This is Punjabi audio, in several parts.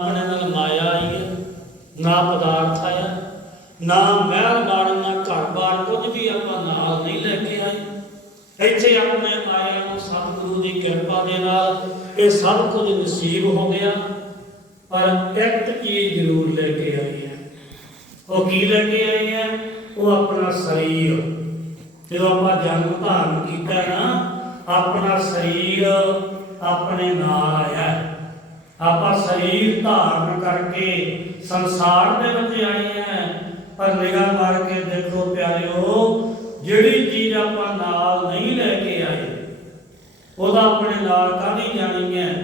ਆਪਣੇ ਨਾਲ ਮਾਇਆ ਆਈ ਹੈ, ਨਾ ਪਦਾਰਥ ਆਇਆ, ਨਾ ਮਹਿਲ ਬਾੜ, ਨਾ ਘਰ ਬਾੜ, ਕੁਝ ਵੀ ਆਪਾਂ ਨਾਲ ਨਹੀਂ ਲੈ ਕੇ ਆਏ। ਇੱਥੇ ਆਪਣੇ ਆਇਆ ਨੂੰ ਸਤਿਗੁਰੂ ਦੀ ਕਿਰਪਾ ਦੇ ਨਾਲ ਇਹ ਸਭ ਕੁਝ ਨਸੀਬ ਹੋ ਗਿਆ, ਪਰ ਇੱਕ ਚੀਜ਼ ਜ਼ਰੂਰ ਲੈ ਕੇ ਆਏ ਹੈ। ਉਹ ਕੀ ਲੈ ਕੇ ਆਈ ਹੈ? ਉਹ ਆਪਣਾ ਸਰੀਰ। ਜਦੋਂ ਆਪਾਂ ਜਨਮ ਧਾਰਨ ਕੀਤਾ ਨਾ, ਆਪਣਾ ਸਰੀਰ ਆਪਣੇ ਨਾਲ ਆਇਆ। ਆਪਾਂ ਸਰੀਰ ਧਾਰਨ ਕਰਕੇ ਸੰਸਾਰ ਦੇ ਵਿੱਚ ਆਏ ਆ ਪਰ ਨਿਗਾਹ ਮਾਰ ਕੇ ਦੇਖੋ ਪਿਆਰਿਓ, ਜਿਹੜੀ ਚੀਜ਼ ਆਪਾਂ ਨਾਲ ਨਹੀਂ ਲੈ ਕੇ ਆਏ, ਉਹਦਾ ਆਪਣੇ ਨਾਲ ਕਾਹਦੀ ਜਾਣੀ ਹੈ?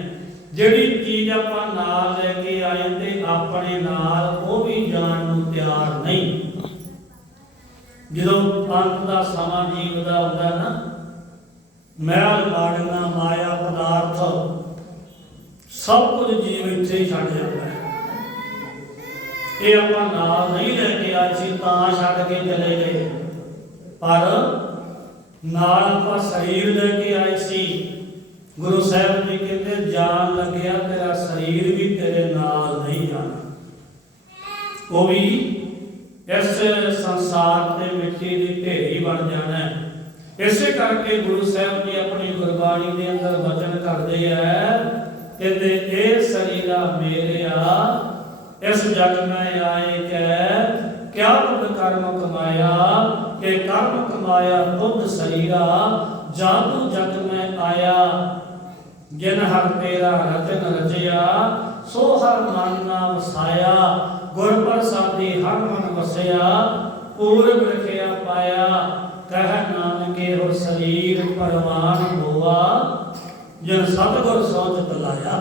ਜਿਹੜੀ ਚੀਜ਼ ਆਪਾਂ ਨਾਲ ਲੈ ਕੇ ਆਏ ਤੇ ਆਪਣੇ ਨਾਲ ਉਹ ਵੀ ਜਾਣ ਨੂੰ ਤਿਆਰ ਨਹੀਂ। ਜਦੋਂ ਅੰਤ ਦਾ ਸਮਾਂ ਜੀਵ ਦਾ ਹੁੰਦਾ ਨਾ ਮਹਿਲ ਸਭ ਕੁਝ ਜੀਵ ਇੱਥੇ ਹੀ ਛੱਡ ਜਾਂਦਾ ਹੈ। ਇਹ ਆਪਾਂ ਨਾਲ ਨਹੀਂ ਲੈ ਕੇ ਆਏ ਸੀ, ਤਾਂ ਛੱਡ ਕੇ ਚਲੇ ਗਏ। ਪਰ ਨਾਲ ਆਪਾਂ ਸਰੀਰ ਲੈ ਕੇ ਆਏ ਸੀ। ਗੁਰੂ ਸਾਹਿਬ ਜੀ ਕਹਿੰਦੇ, ਜਾਨ ਲੱਗਿਆ ਤੇਰਾ ਸਰੀਰ ਵੀ ਤੇਰੇ ਨਾਲ ਨਹੀਂ ਜਾਣਾ। ਉਹ ਵੀ ਇਸ ਸੰਸਾਰ ਤੇ ਮਿੱਟੀ ਦੀ ਢੇਰੀ ਬਣ ਜਾਣਾ ਹੈ। ਇਸੇ ਕਰਕੇ ਗੁਰੂ ਸਾਹਿਬ ਜੀ ਆਪਣੀ ਗੁਰਬਾਣੀ ਦੇ ਅੰਦਰ ਵਚਨ ਕਰਦੇ ਆ ਕਹਿੰਦੇ ਇਹ ਸਰੀਰਾ ਮੇਰਿਆ ਇਸ ਜਗ ਮੈਂ ਆਏ ਕੈ, ਕਿਆ ਬੁੱਧ ਕਰਮ ਕਮਾਇਆ? ਕਿ ਕਰਮ ਕਮਾਇਆ ਬੁੱਧ ਸਰੀਰਾ ਜਾਦੂ ਜਗ ਮੈਂ ਆਇਆ। ਜਿਨ ਹਰ ਤੇਰਾ ਰਚਨ ਰਚਿਆ ਸੋ ਹਰ ਮਨ ਨਾ ਵਸਾਇਆ ਗੁਰ ਪ੍ਰਸਾਦੀ ਹਰ ਮਨ ਵਸਿਆ, ਪੂਰਬ ਰਖਿਆ ਪਾਇਆ। ਕਹਿ ਨਾਨਕੇ ਹੋ ਸਰੀਰ ਪਰਵਾਨ ਹੋਆ। ਜਿਨ ਸਤਗੁਰ ਸੋਚ ਤਲਾਇਆ